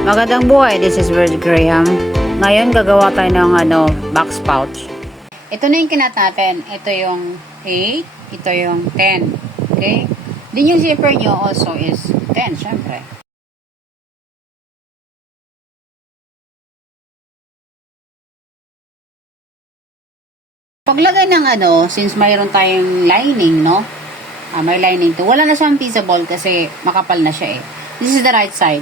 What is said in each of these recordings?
Magandang buhay, this is Virg Graham. Ngayon gagawa tayo ng box pouch. Ito na yung kinat natin. Ito yung 8, ito yung 10. Okay? Din yung zipper nyo also is 10, syempre. Paglagay ng since mayroon tayong lining, no? May lining to. Wala na siyang feasible kasi makapal na siya eh. This is the right side.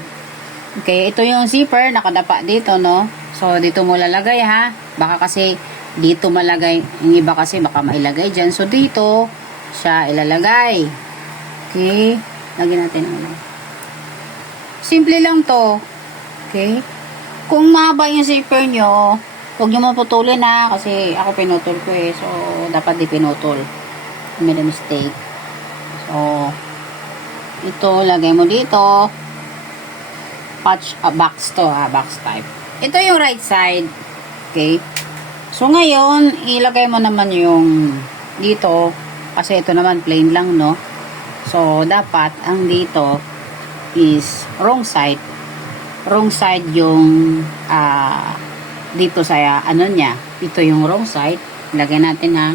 Okay, ito yung zipper, nakadapa dito, no? So, dito mo lalagay, ha? Baka kasi dito malagay. Yung iba kasi baka mailagay dyan. So, dito siya ilalagay. Okay? Lagyan natin ang simple lang to. Okay? Kung mahaba yung zipper nyo, huwag nyo maputulin, ha? Kasi ako pinutol ko eh. So, dapat di pinutol. I made a mistake. So, ito, lagay mo dito. Patch box to, box type. Ito yung right side. Okay? So, ngayon, ilagay mo naman yung dito. Kasi ito naman, plain lang, no? So, dapat, ang dito is wrong side. Wrong side yung dito sa, niya. Ito yung wrong side. Ilagay natin, ha?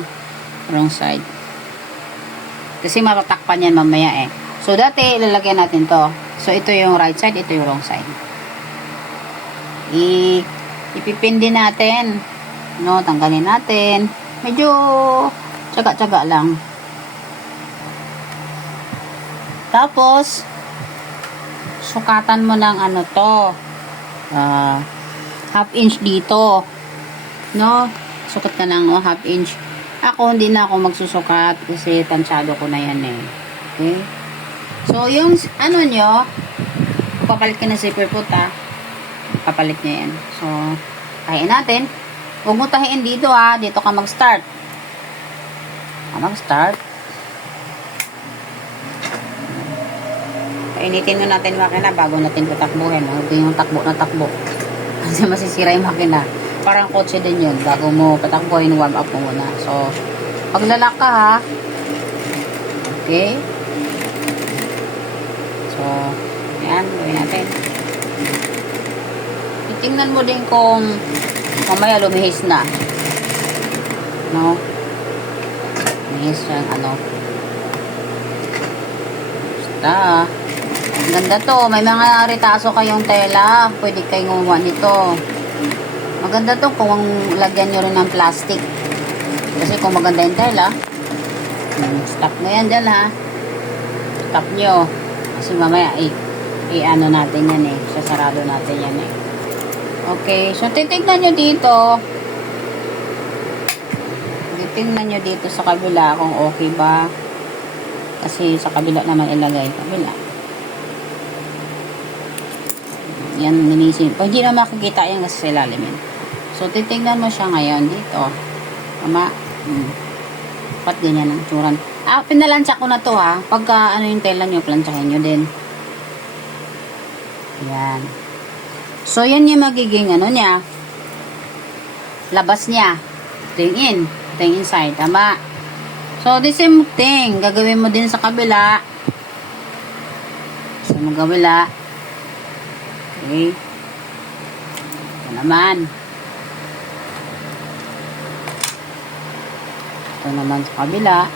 Wrong side. Kasi matatakpan yan mamaya, eh. So, dati, ilalagyan natin to. So, ito yung right side, ito yung wrong side. Ipipindi natin. No, tanggalin natin. Medyo tsaga-tsaga lang. Tapos, sukatan mo ng half inch dito. No, sukat ka ng half inch. Ako, hindi na ako magsusukat kasi tansyado ko na yan eh. Okay? So, yung nyo, papalit ka ng zipper po papalit nyo yan. So, tahiin natin. Huwag mo tahiin dito dito ka mag-start. Painitin mo natin makina bago natin patakbuhin. Huwag yung takbo na takbo. Kasi masisira yung makina. Parang kotse din yun. Bago mo patakbuhin, warm up mo muna. So, paglalak ka Okay. So, ayan, gawin natin. Titingnan mo din kung mamaya lumihis na. No? Lumihis yung Basta. Ang ganda to. May mga retaso kayong tela. Pwede kayong gumawa nito. Maganda to kung lagyan nyo rin ng plastic. Kasi kung maganda yung tela, stop mo yan dyan, ha? Stop nyo. Kasi mamaya, natin yan eh. Sasarado natin yan eh. Okay. So, titignan nyo dito. Titignan nyo dito sa kabila kung okay ba. Kasi sa kabila naman ilagay. Kabila. Yan, ninisin. Pag hindi na makikita yan kasi sa ilalim yan. So, titignan mo siya ngayon dito. Tama. Dapat ganyan ang tsuran. Pinalansya ko na to, ha. Pagka yung tela nyo, plansyahin nyo din. Yan. So, yan yung magiging niya. Labas niya. Ito yung in. Ito yung inside. Tama. So, the same thing. Gagawin mo din sa kabila. Sa kabila. Okay. Ito naman. Ito naman sa kabila.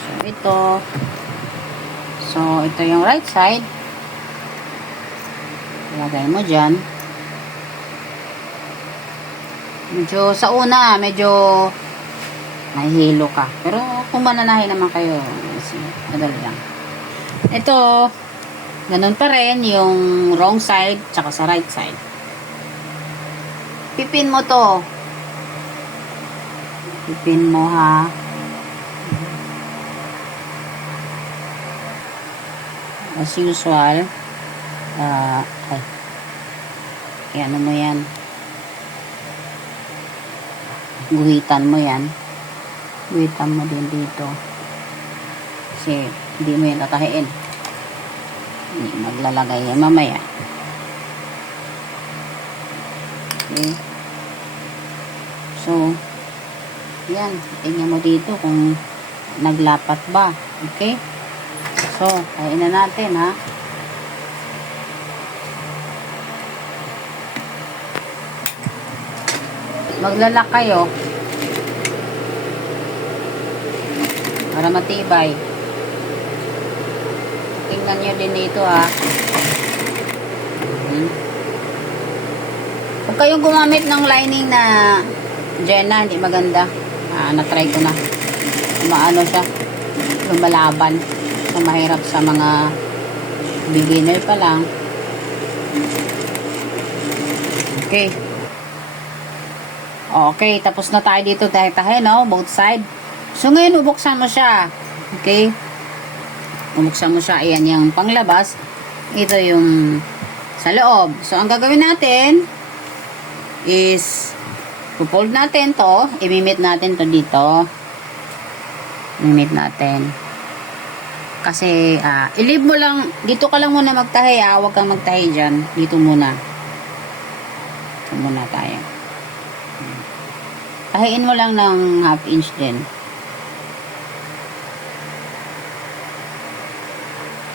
So, ito. So, ito yung right side. Ilagay mo dyan. Medyo, sa una, medyo nahihilo ka. Pero, kung mananahin naman kayo, madali lang. Ito, ganun pa rin yung wrong side, tsaka sa right side. Pipin mo to. Pipin mo, ha. As usual, ano mo yan. Guhitan mo yan. Guhitan mo din dito. Kasi, hindi mo yan tatahiin. Hindi maglalagay yan mamaya. Okay. So, yan. Tingnan mo dito kung naglapat ba. Okay? So, tahiin na natin, ha. Maglalak kayo para matibay. Tingnan nyo din dito, ha. Huwag kayong gumamit ng lining na Jenna, hindi maganda. Na-try ko na. Maano siya, lumalaban. So, mahirap sa mga beginner pa lang. Okay. Okay, tapos na tayo dito. Tahe-tahe, no? Both side. So, ngayon, bubuksan mo siya. Okay? Bubuksan mo siya. Ayan yung panglabas. Ito yung sa loob. So, ang gagawin natin is pupold natin to. Imimit natin to dito. Imimit natin. Kasi, i-leave mo lang. Dito ka lang muna magtahi, Huwag kang magtahi dyan. Dito muna. Dito muna tayo. Tahiin mo lang ng half inch din.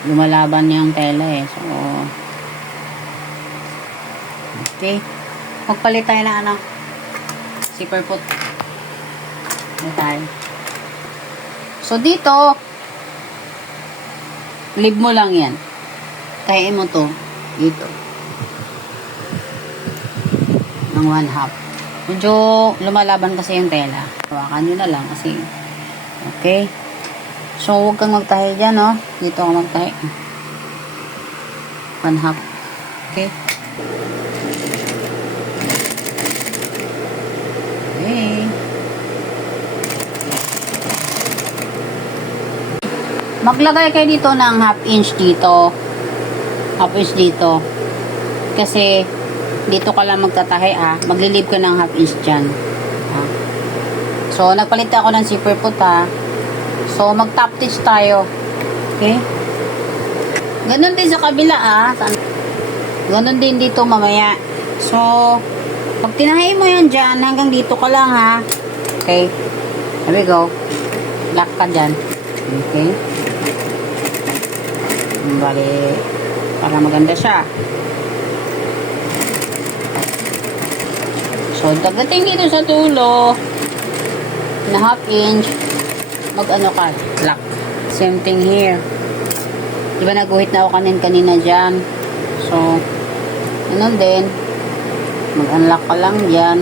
Lumalaban yung tela eh. So, okay. Magpalit tayo na ano. Zipper foot. Ito tayo. So, dito, leave mo lang yan. Tahiin mo to. Dito. Ng 1/2. Medyo lumalaban kasi yung tela. Hawakan nyo na lang kasi. Okay. So, huwag kang magtahi dyan, no? Dito ako magtahi. 1/2. Okay. Okay. Maglagay kayo dito ng 1/2 inch dito. 1/2 inch dito. Kasi, dito ka lang magtatahi, maglilib ka ng 1/2 inch dyan. So, nagpalit ako ng zipper foot, So, mag-top stitch tayo. Okay? Ganon din sa kabila, Ganon din dito mamaya. So, pag tinahi mo yan dyan, hanggang dito ka lang, Okay? Here we go. Lock ka dyan. Okay? Bali, para maganda siya. So, dagating dito sa dulo na 1/2 inch, mag-ano ka, lock. Same thing here. Diba naguhit na ako kanina dyan. So, ano din, mag-unlock ka lang dyan.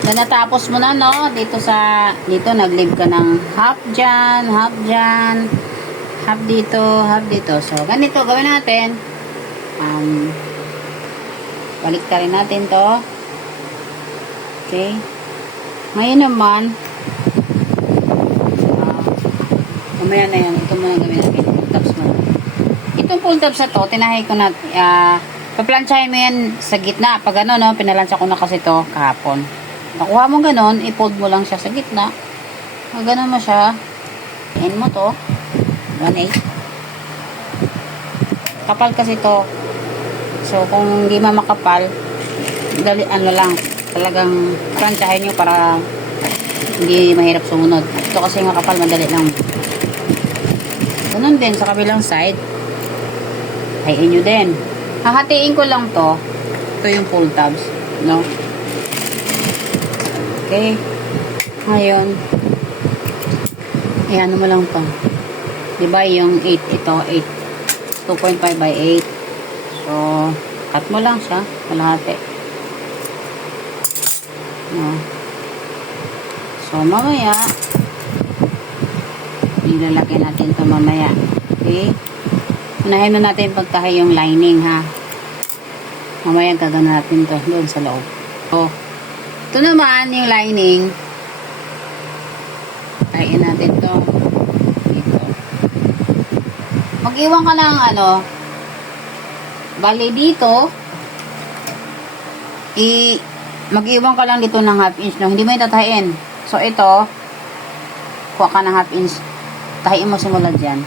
So, natapos mo na, no? Dito nag-leave ka ng half dyan, half dyan, half dito. So, ganito, gawin natin. Balik ka rin natin to. Okay. Ngayon naman, mamaya na yan. Ito muna gawin natin. Pull tabs mo. Itong pull tabs na to, tinahay ko na, paplansyahin mo yan sa gitna. Pag ano, no, pinalansya ko na kasi to kahapon. Nakuha mo ganon, i-fold mo lang siya sa gitna. Pag ganon mo siya, in mo to, 1/8. Kapal kasi to. So, kung hindi makapal, dali, ano lang, talagang plansyahin nyo para hindi mahirap sumunod. Ito kasi makapal, madali lang. Ganun din sa kabilang side. Hayin nyo din. Hahatiin ko lang to. Ito yung pull tabs, no? Okay. Ngayon, ano mo lang to. Diba yung 8, ito, 8. 2.5 by 8. So, cut mo lang siya, kalahati. No. So, mamaya, ilalagay natin ito mamaya. Okay? Unahin na natin pagtahi yung lining, Mamaya gagawin natin ito doon sa loob. So, ito naman yung lining. Tahiin natin ito. Dito. Mag-iwan ka ng bali dito, mag-iwan ka lang dito ng 1/2 inch, no? Hindi mo itatahiin. So, ito, kuha ka ng 1/2 inch, tahiin mo simula dyan.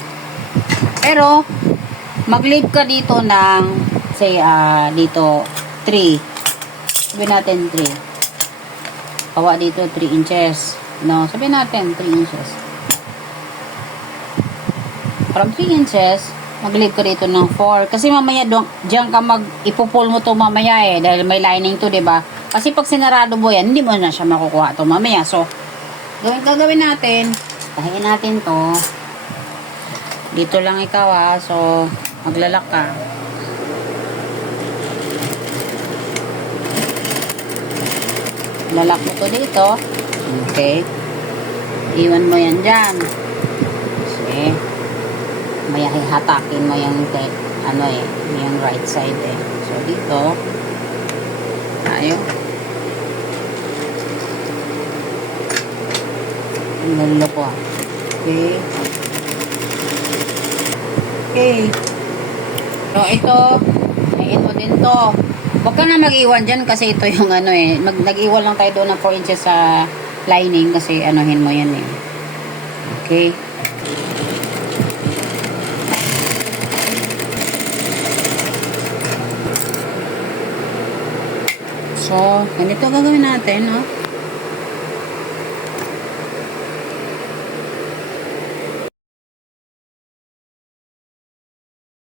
Pero, mag-leave ka dito ng, say, dito, 3. Sabihin natin 3. Kawa dito, 3 inches. No, sabihin natin 3 inches. From 3 inches, mag-leave ko dito ng 4. Kasi mamaya diyan ka ipupul mo to mamaya eh. Dahil may lining to, diba? Kasi pag sinarado mo yan, hindi mo na siya makukuha to mamaya. So, gagawin natin. Tahiin natin to. Dito lang ikaw ha. So, maglalak ka. Lalak mo to dito. Okay. Iwan mo yan dyan. Kasi, may hatakin mo yung yung right side eh. So, dito, tayo. Ang lalo ko ah. Okay. Okay. So, ito, hain mo din to. Huwag ka na mag-iwan dyan kasi ito yung nag-iwan lang tayo doon ng 4 inches sa lining kasi anuhin mo yan eh. Okay. So, ganito gagawin natin, no?